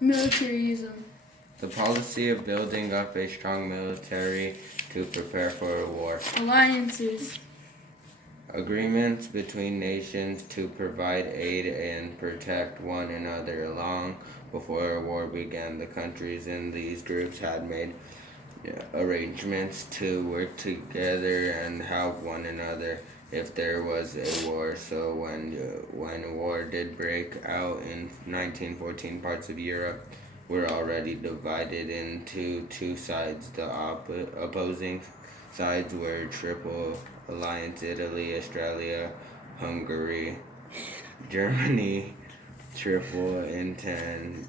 Militarism. The policy of building up a strong military to prepare for a war. Alliances. Agreements between nations to provide aid and protect one another. Long before a war began, the countries in these groups had made arrangements to work together and help one another if there was a war. So when war did break out in 1914, parts of Europe were already divided into two sides. The opposing sides were Triple Alliance: Italy, Australia, Hungary, Germany, Triple Entente,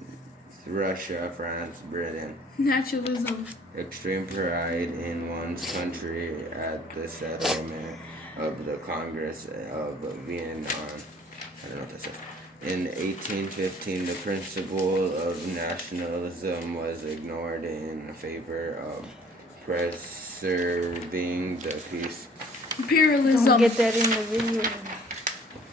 Russia, France, Britain. Nationalism. Extreme pride in one's country at the settlement of the Congress of Vienna. I don't know what that says. In 1815, the principle of nationalism was ignored in favor of preserving the peace. Imperialism. Don't get that in the video.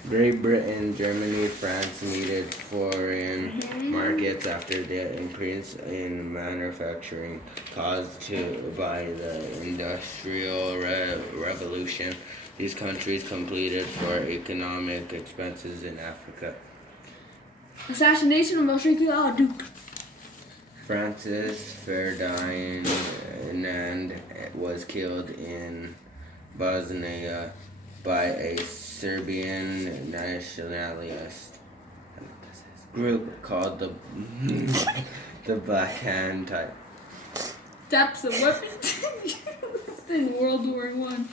Great Britain, Germany, France needed foreign markets after the increase in manufacturing caused by the Industrial Revolution. These countries competed for economic expenses in Africa. Assassination of Duke. Francis Ferdinand was killed in Bosnia by a Serbian nationalist group called the Black Hand Type. Types of weapons in World War I.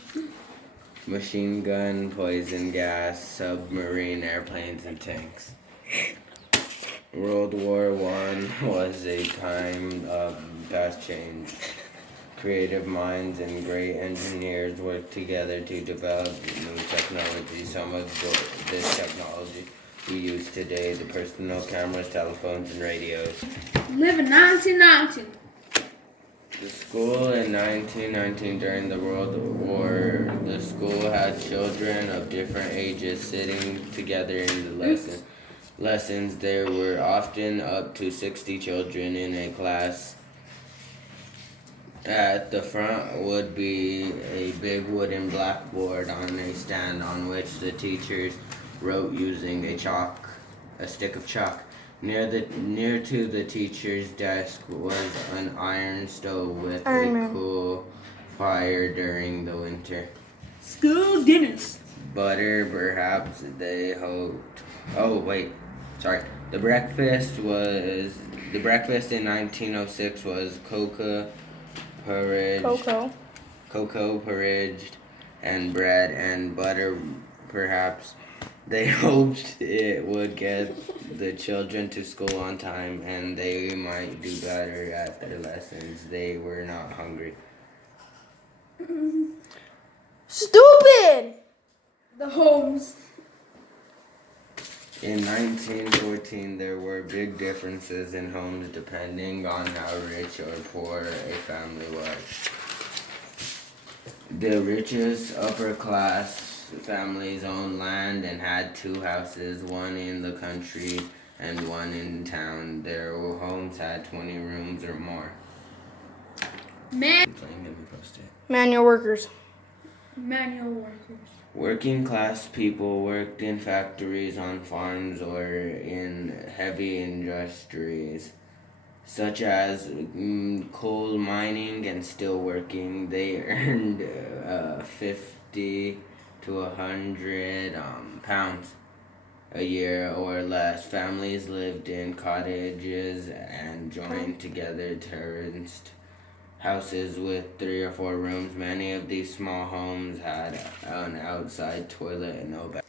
Machine gun, poison gas, submarine, airplanes, and tanks. World War I was a time of vast change. Creative minds and great engineers worked together to develop new technology. Some of this technology we use today: the personal cameras, telephones, and radios. Live in 1919. The school in 1919, during the World War, the school had children of different ages sitting together in the lessons. There were often up to 60 children in a class. At the front would be a big wooden blackboard on a stand on which the teachers wrote using a stick of chalk. Near to the teacher's desk was an iron stove with a cool fire during the winter. School dinners. Butter, perhaps they hoped. Oh wait, sorry. The breakfast in 1906 was cocoa porridge, and bread and butter. Perhaps they hoped it would get the children to school on time and they might do better at their lessons. They were not hungry. Stupid! The homes. In 1914, there were big differences in homes depending on how rich or poor a family was. The richest upper class families owned land and had two houses, one in the country and one in town. Their homes had 20 rooms or more. Manual workers. Working class people worked in factories, on farms, or in heavy industries, such as coal mining and steel working. They earned 50 to 100 pounds a year or less. Families lived in cottages and joined together terraced houses with 3 or 4 rooms. Many of these small homes had an outside toilet and no bathroom.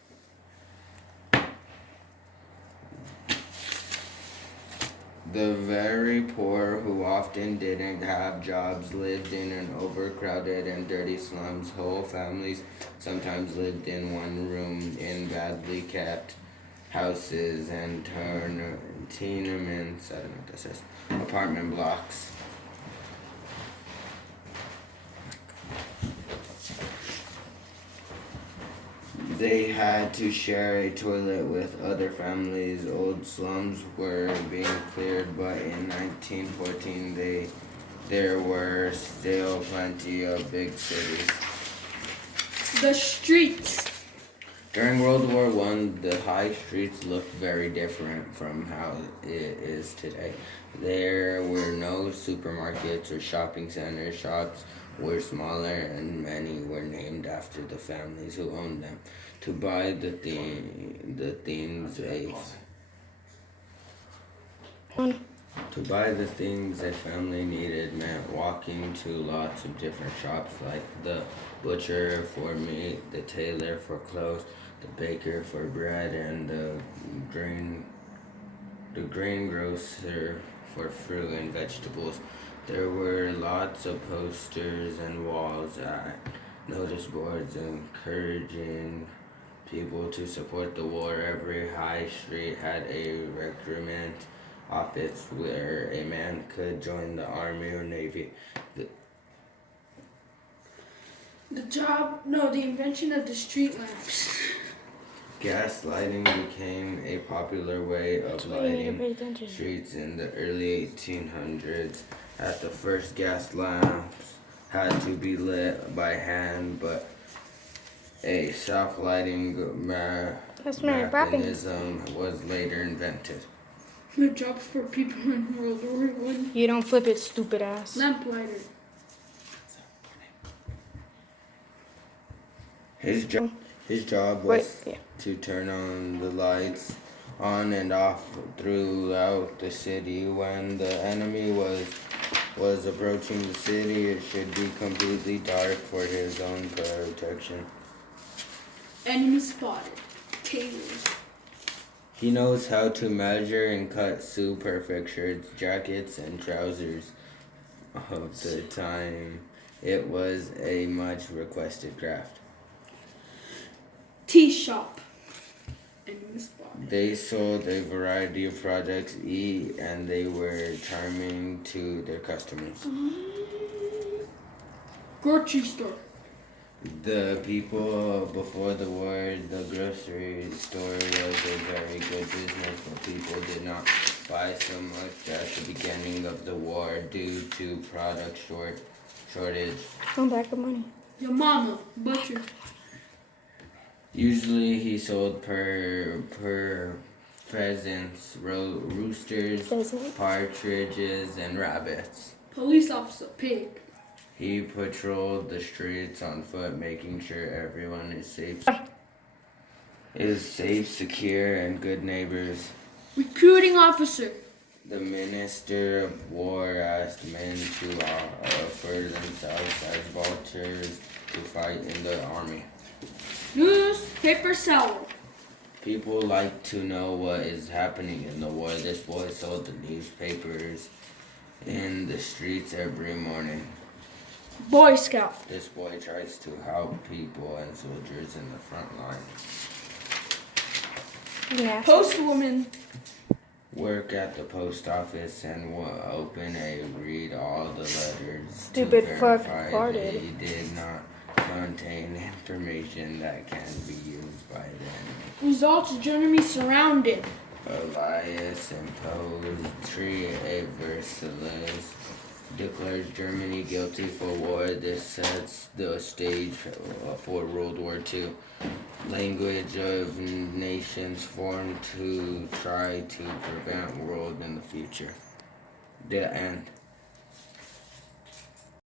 The very poor, who often didn't have jobs, lived in an overcrowded and dirty slums. Whole families sometimes lived in one room in badly kept houses and tenements, I don't know what that says, apartment blocks. They had to share a toilet with other families. Old slums were being cleared, but in 1914 there were still plenty of big cities. The streets. During World War I, the high streets looked very different from how it is today. There were no supermarkets or shopping centers. Shops were smaller, and many were named after the families who owned them. To buy the things a family needed meant walking to lots of different shops, like the butcher for meat, the tailor for clothes, the baker for bread, and the greengrocer for fruit and vegetables. There were lots of posters and walls and notice boards encouraging people to support the war. Every high street had a recruitment office where a man could join the army or navy. The invention of the street lamps. Gas lighting became a popular way of lighting streets in the early 1800s. At the first, gas lamps had to be lit by hand, but a self-lighting mechanism was later invented. The jobs for people in World War I. You don't flip it, stupid ass. Lamplighter. His job was to turn on the lights on and off throughout the city. When the enemy was approaching the city, it should be completely dark for his own protection. Enemy spotted. Tailors. He knows how to measure and cut perfect shirts, jackets, and trousers of the time. It was a much requested craft. Tea shop. Enemy spotted. They sold a variety of products, and they were charming to their customers. Grocery store. The people before the war, the grocery store was a very good business, but people did not buy so much at the beginning of the war due to product shortage. Come back with money. Your mama. Butcher. Usually he sold per pheasants, roosters, partridges, and rabbits. Police officer. Pig. He patrolled the streets on foot, making sure everyone is safe, secure, and good neighbors. Recruiting officer. The Minister of War asked men to offer themselves as volunteers to fight in the army. Newspaper seller. People like to know what is happening in the war. This boy sold the newspapers in the streets every morning. Boy Scout. This boy tries to help people and soldiers in the front line. Postwoman. Work at the post office and will read all the letters. Stupid to fuck verify farted. they did not contain information that can be used by the enemy. Results. Germany surrounded. Elias imposed a Versailles declares Germany guilty for war. This sets the stage for World War II. Language of nations formed to try to prevent war in the future. The end.